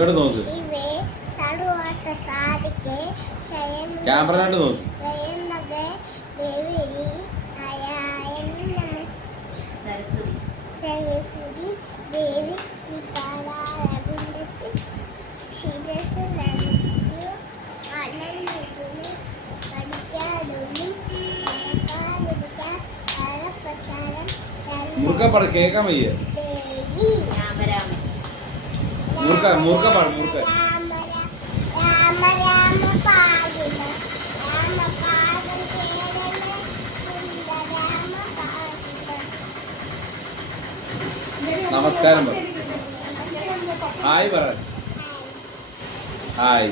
ഇങ്ങോട്ട് നോക്ക്. ക്യാമറയിലോട്ട് നോക്ക്. മുറുക്ക പാട് കേക്കാൻ വയ്യ. മുറുക്ക മുറുക്ക പാട് മുറുക്ക. നമസ്കാരം പറ. ഹായ് പറ. ഹായ്.